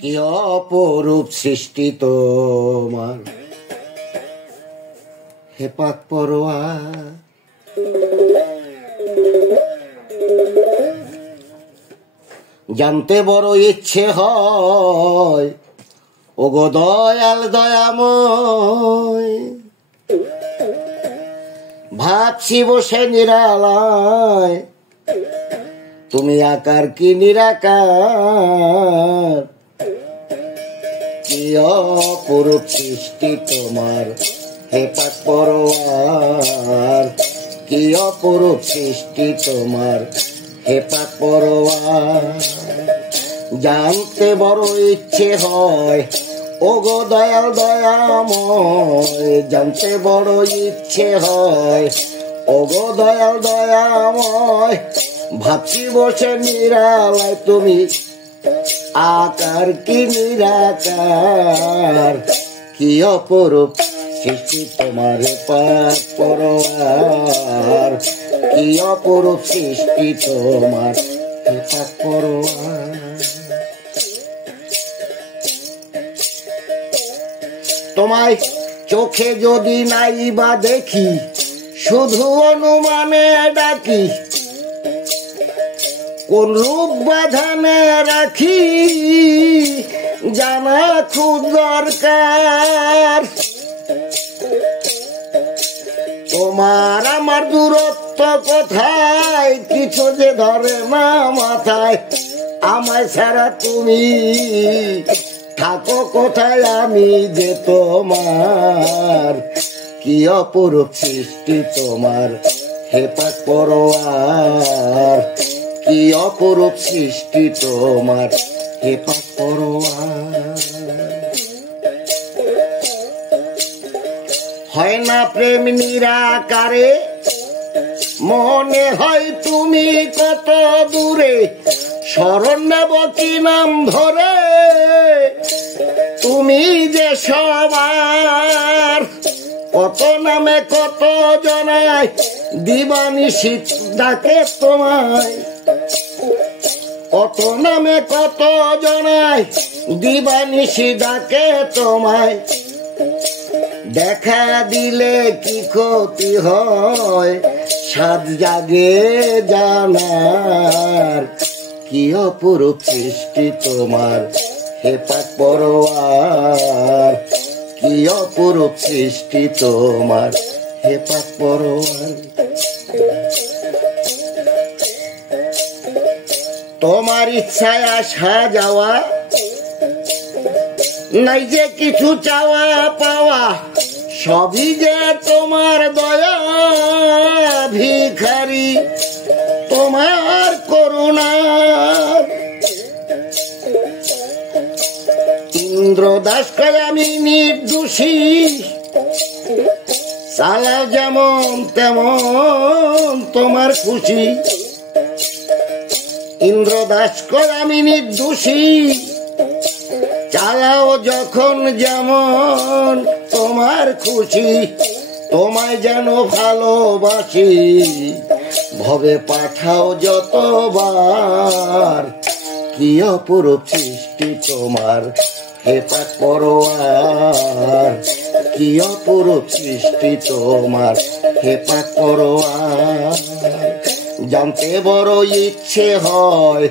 কি অপরূপ সৃষ্টি তোমার, হে পাক পরোয়ার। জানতে বড় ইচ্ছে হয়, ওগো দয়াল দয়াময়, ভাবছি বসে নিরালায়, তুমি আকার কি নিরাকার। কি অপরূপ সৃষ্টি তোমার, হে পাক পরোয়ার। কি অপরূপ সৃষ্টি তোমার, হে পাক পরোয়ার। জানতে বড় ইচ্ছে হয়, ওগো দয়াল দয়াময়, জানতে বড় ইচ্ছে হয়, ওগো দয়াল দয়াময়, ভাবছি বসে নিরালায়, তুমি আকার কি নিরাকার। কি অপরূপ সৃষ্টি তোমার, হে পাক পরোয়ার। কি অপরূপ সৃষ্টি তোমার, হে পাক পরোয়ার। তোমায় চোখে যদি নাই বা দেখি, শুধু অনুমানে ডাকি, কোন রূপ বাঁধানে রাখি, জানা খুব দরকার। তোমার আমার দূরত্ব কোথায়, কিছু যে ধরে না মাথায়, আমায় ছাড়া তুমি থাকো কোথায়, আমি যে তোমার। কি অপরূপ সৃষ্টি তোমার, হে পাক পরোয়ার। কি অপরূপ সৃষ্টি তোমার, হে পাক পরোয়ার। হয় না প্রেম নিরাকারে, মনে হয় তুমি কত দূরে, শরণ নেব কি নাম ধরে, তুমি যে সবার। কত নামে কত জনায়, দিবানিশি ডাকে তোমায়, কত নামে কত জনায়, দিবানিশি ডাকে তোমায়। দেখা দিলে কি ক্ষতি হয়, সাত জাগে জানার। কি অপরূপ সৃষ্টি তোমার, হে পাক পরোয়ার। কি অপরূপ সৃষ্টি তোমার, হে পাক পরোয়ার। তোমার ইচ্ছায় আসা যাওয়া, নাই যে কিছু চাওয়া পাওয়া, সবই যে তোমার দয়া। ভিখারি তোমার করুণা, ইন্দ্রদাস কয় আমি নির্দোষী, চালাও যেমন তেমন তোমার খুশি। ইন্দ্রদাস কয় আমি নির্দোষী, চালাও যখন যেমন তোমার খুশি। তোমায় যেন ভালোবাসি, ভবে পাঠাও যতবার। কি অপরূপ সৃষ্টি তোমার, হে পাক পরোয়ার। কি অপরূপ সৃষ্টি তোমার, হে পাক পরোয়ার। জানতে বড় ইচ্ছে হয়,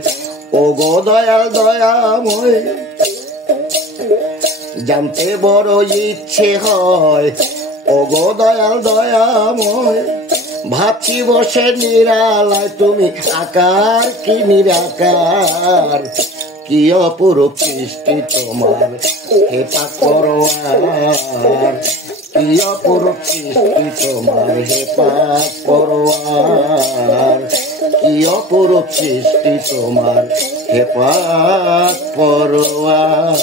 ওগো দয়াল দয়াময়, জানতে বড় ইচ্ছে হয়, ওগো দয়াল দয়াময়, ভাবছি বসে নিরালায়, তুমি আকার কি নিরাকার। কি অপরূপ সৃষ্টি তোমার, হে পাক পরোয়ার। কি অপরূপ সৃষ্টি তোমার, হে পাক পরোয়ার। কি অপরূপ সৃষ্টি তোমার, হে পাক পরোয়ার।